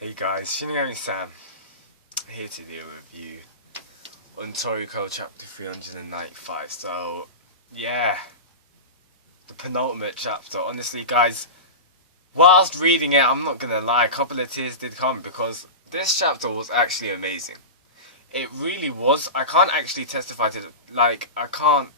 Hey guys, Shinigami Sam here to do a review on Toriko chapter 395. So, yeah, the penultimate chapter. Honestly, guys, whilst reading it, I'm not gonna lie, a couple of tears did come because this chapter was actually amazing. It really was. I can't actually testify to it. I can't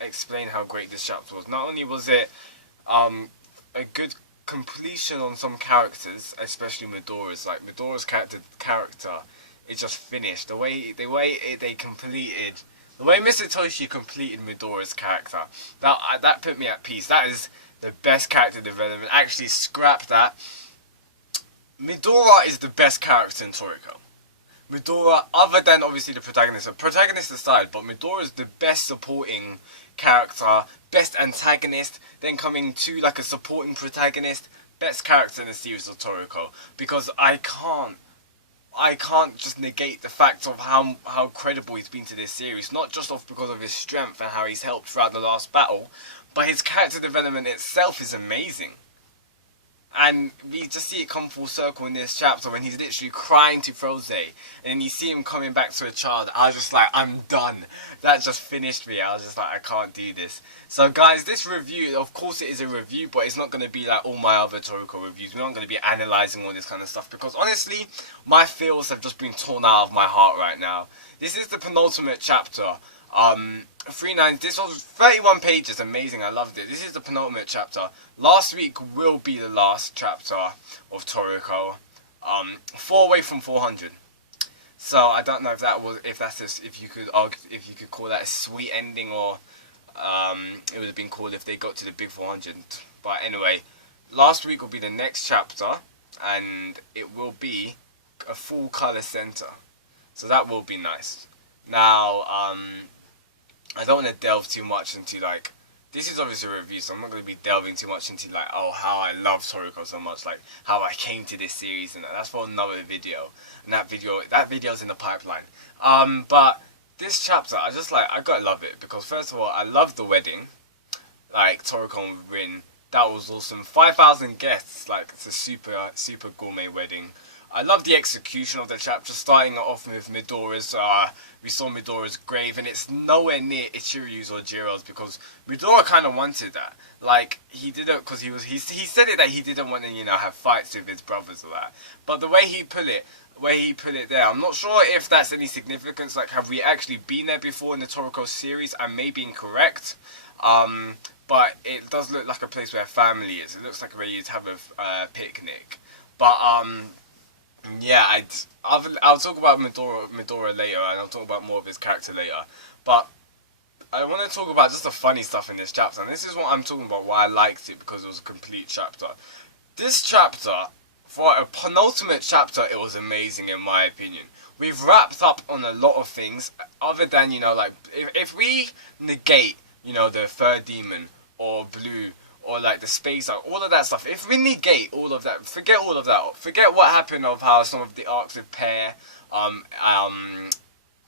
explain how great this chapter was. Not only was it a good completion on some characters, especially Midora's. Like Midora's character is just finished. The way they completed, the way Mr. Toshi completed Midora's character, that put me at peace. That is the best character development. Actually, scrap that. Midora is the best character in Toriko. Midora, other than obviously the protagonist. Protagonist aside, but Midora is the best supporting character, best antagonist, then coming to like a supporting protagonist, best character in the series of Toriko. Because I can't just negate the fact of how credible he's been to this series, not just because of his strength and how he's helped throughout the last battle, but his character development itself is amazing. And we just see it come full circle in this chapter when he's literally crying to Froze, and then you see him coming back to a child. I was just like, I'm done. That just finished me. I was just like, I can't do this. So guys, this review, of course it is a review, but it's not going to be like all my other Toriko reviews. We're not going to be analysing all this kind of stuff, because honestly, my feels have just been torn out of my heart right now. This is the penultimate chapter. 39, this was 31 pages, amazing, I loved it. This is the penultimate chapter. Last week will be the last chapter of Toriko. 4 away from 400. So I don't know if you could call that a sweet ending, or it would have been cool if they got to the big 400. But anyway, last week will be the next chapter, and it will be a full color center. So that will be nice. Now, I don't want to delve too much into, like, this is obviously a review, so I'm not going to be delving too much into, like, oh, how I love Toriko so much, like, how I came to this series, and that's for another video, and that video's in the pipeline. But this chapter, I gotta love it, because first of all, I love the wedding, like, Toriko and Rin, that was awesome. 5,000 guests, like, it's a super gourmet wedding. I love the execution of the chapter, starting off with Midora's, we saw Midora's grave, and it's nowhere near Ichiryu's or Jiro's, because Midora kind of wanted that. Like, he did it because he said it that he didn't want to, have fights with his brothers or that. But the way he put it there, I'm not sure if that's any significance, like, have we actually been there before in the Toriko series? I may be incorrect, but it does look like a place where family is. It looks like where you'd have a picnic. But, yeah, I'll talk about Midora later, and I'll talk about more of his character later. But I want to talk about just the funny stuff in this chapter, and this is what I'm talking about, why I liked it, because it was a complete chapter. This chapter, for a penultimate chapter, it was amazing in my opinion. We've wrapped up on a lot of things, other than, like, if we negate, the third demon, or Blue, or like the space arc, all of that stuff. If we negate all of that, forget all of that. Forget what happened of how some of the arcs with Pear,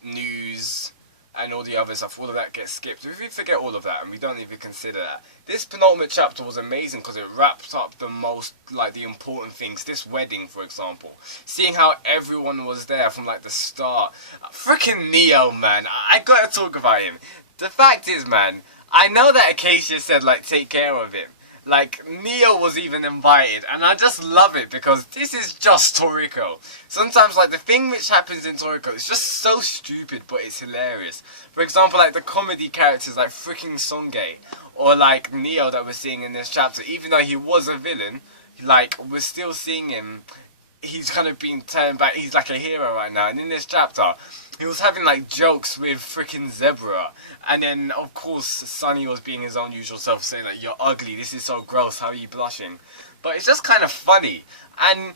News, and all the other stuff, all of that gets skipped. If we forget all of that and we don't even consider that, this penultimate chapter was amazing because it wrapped up the most, like, the important things. This wedding, for example. Seeing how everyone was there from, like, the start. Freaking Neo, man. I gotta talk about him. The fact is, man, I know that Acacia said, like, take care of him. Like, Neo was even invited, and I just love it, because this is just Toriko. Sometimes, like, the thing which happens in Toriko is just so stupid, but it's hilarious. For example, like, the comedy characters, like, freaking Songe, or, like, Neo that we're seeing in this chapter, even though he was a villain, like, we're still seeing him, he's kind of being turned back, he's like a hero right now, and in this chapter, he was having, like, jokes with freaking Zebra. And then, of course, Sunny was being his own usual self, saying, like, you're ugly, this is so gross, how are you blushing? But it's just kind of funny. And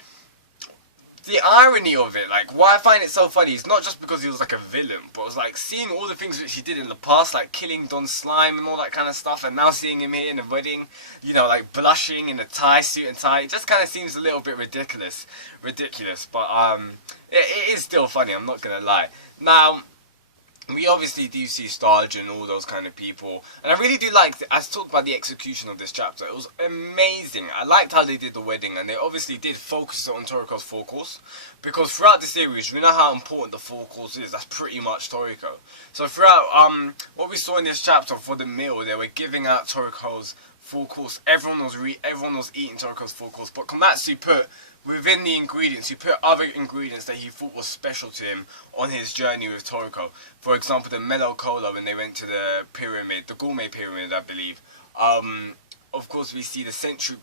the irony of it, like, why I find it so funny is not just because he was, like, a villain, but it was, like, seeing all the things which he did in the past, like killing Don Slime and all that kind of stuff, and now seeing him here in a wedding, like, blushing in a suit and tie, it just kind of seems a little bit ridiculous, but, it is still funny, I'm not gonna lie. Now, we obviously do see Starge and all those kind of people, and I really do like, I talked about the execution of this chapter. It was amazing. I liked how they did the wedding, and they obviously did focus on Toriko's full course, because throughout the series, we know how important the full course is. That's pretty much Toriko. So throughout, what we saw in this chapter for the meal, they were giving out Toriko's full course. Everyone was eating Toriko's full course, but Komatsu put within the ingredients, he put other ingredients that he thought was special to him on his journey with Toriko. For example, the mellow cola when they went to the pyramid, the gourmet pyramid, I believe. Of course, we see the century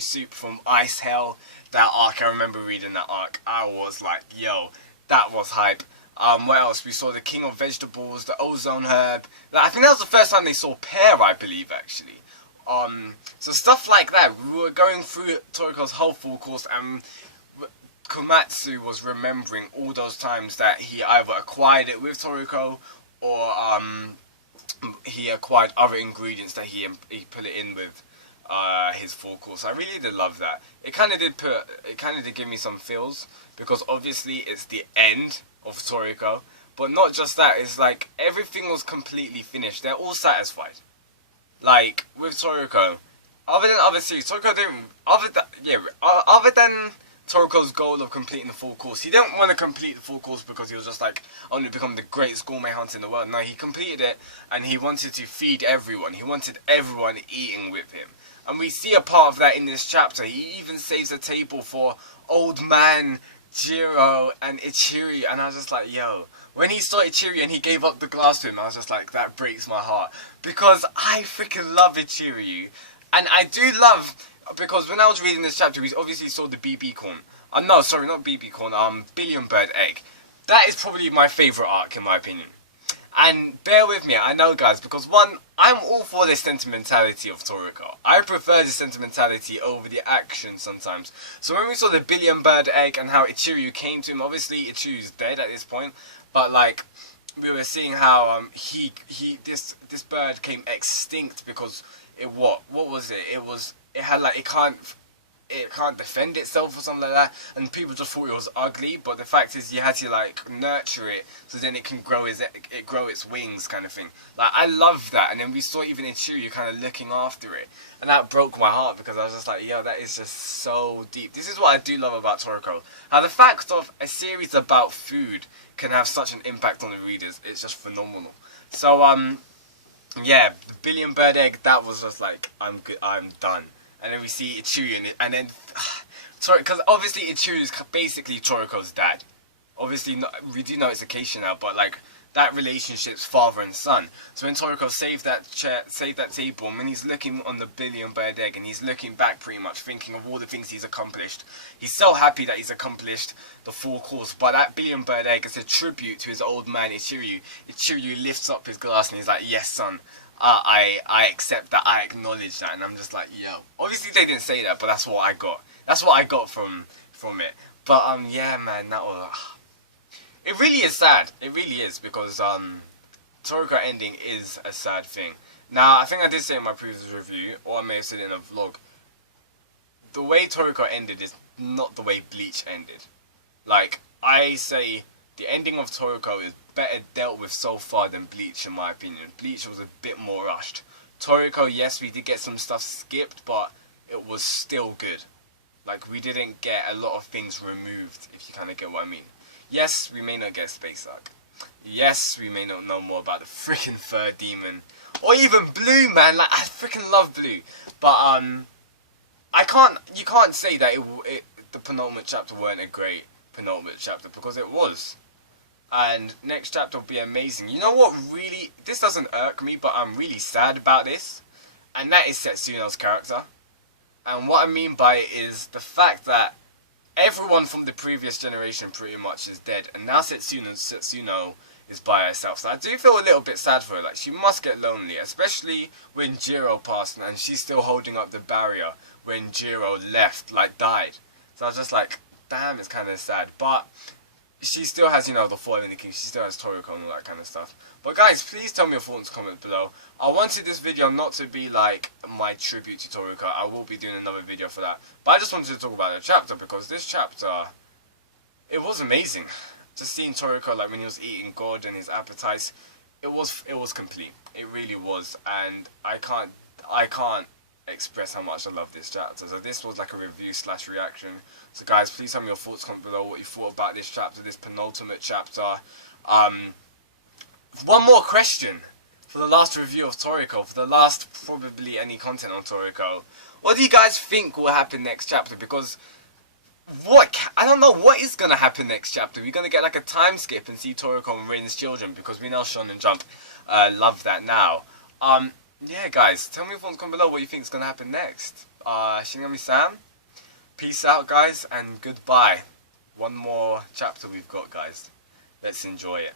soup from Ice Hell. That arc, I remember reading that arc. I was like, yo, that was hype. What else? We saw the king of vegetables, the ozone herb. I think that was the first time they saw pear, I believe, actually. So stuff like that. We were going through Toriko's whole full course, and Komatsu was remembering all those times that he either acquired it with Toriko, or he acquired other ingredients that he put it in with his full course. I really did love that. It kind of did give me some feels, because obviously it's the end of Toriko, but not just that. It's like everything was completely finished. They're all satisfied. Like, with Toriko, other than other series, Toriko didn't, other than Toriko's goal of completing the full course, he didn't want to complete the full course because he was just like, I want to become the greatest gourmet hunter in the world. No, he completed it, and he wanted to feed everyone. He wanted everyone eating with him. And we see a part of that in this chapter. He even saves a table for Old Man Jiro and Ichiri, and I was just like, yo. When he saw Ichiri and he gave up the glass to him, I was just like, that breaks my heart. Because I freaking love Ichiri. And I do love, because when I was reading this chapter, we obviously saw the BB corn. No, sorry, not BB corn, Billion Bird Egg. That is probably my favourite arc, in my opinion. And bear with me, I know, guys, because one, I'm all for the sentimentality of Toriko. I prefer the sentimentality over the action sometimes. So when we saw the Billion Bird Egg and how Ichiryu came to him, obviously Ichiryu's dead at this point, but like, we were seeing how this bird came extinct because what was it? It had like, it can't defend itself or something like that, and people just thought it was ugly, but the fact is you had to like nurture it so then it can grow its wings, kind of thing. Like, I love that. And then we saw even Ichiryu kind of looking after it, and that broke my heart, because I was just like, yo, that is just so deep. This is what I do love about Toriko, how the fact of a series about food can have such an impact on the readers. It's just phenomenal. So yeah, the Billion Bird Egg, that was just like, I'm good, I'm done. And then we see Ichiryu, and then, sorry, because obviously Ichiryu is basically Toriko's dad. Obviously, we do know it's Acacia now, but like, that relationship's father and son. So when Toriko saved that table, and when he's looking on the Billion Bird Egg, and he's looking back pretty much, thinking of all the things he's accomplished, he's so happy that he's accomplished the full course. But that Billion Bird Egg is a tribute to his old man Ichiryu. Ichiryu lifts up his glass, and he's like, yes, son. I accept that, I acknowledge that, and I'm just like, yo. Obviously they didn't say that, but that's what I got. That's what I got from it. But yeah, man, that was, it really is sad. It really is, because Toriko ending is a sad thing. Now, I think I did say in my previous review, or I may have said it in a vlog, the way Toriko ended is not the way Bleach ended. Like, I say the ending of Toriko is better dealt with so far than Bleach, in my opinion. Bleach was a bit more rushed. Toriko, yes, we did get some stuff skipped, but it was still good. Like, we didn't get a lot of things removed, if you kind of get what I mean. Yes, we may not get a space arc. Yes, we may not know more about the freaking third demon. Or even Blue, man. Like, I freaking love Blue. But, you can't say that the penultimate chapter weren't a great penultimate chapter, because it was. And next chapter will be amazing. You know what really, this doesn't irk me, but I'm really sad about this, and that is Setsuno's character. And what I mean by it is the fact that everyone from the previous generation pretty much is dead, and now Setsuno is by herself. So I do feel a little bit sad for her. Like, she must get lonely, especially when Jiro passed, and she's still holding up the barrier when Jiro left, like died. So I was just like, damn, it's kind of sad. But she still has, you know, the foil in the king. She still has Toriko and all that kind of stuff. But guys, please tell me your thoughts in the comments below. I wanted this video not to be like my tribute to Toriko. I will be doing another video for that. But I just wanted to talk about the chapter, because this chapter, it was amazing. just seeing Toriko like when he was eating God and his appetites, it was complete. It really was, and I can't express how much I love this chapter. So this was like a review / reaction. So guys, please tell me your thoughts, comment below what you thought about this chapter, this penultimate chapter. One more question for the last review of Toriko, for the last probably any content on Toriko. What do you guys think will happen next chapter? Because I don't know what is gonna happen next chapter. We're gonna get like a time skip and see Toriko and Rin's children, because we know Shonen Jump love that now. Yeah, guys, tell me in the comments below what you think is gonna happen next. Shinigami Sam, peace out, guys, and goodbye. One more chapter we've got, guys. Let's enjoy it.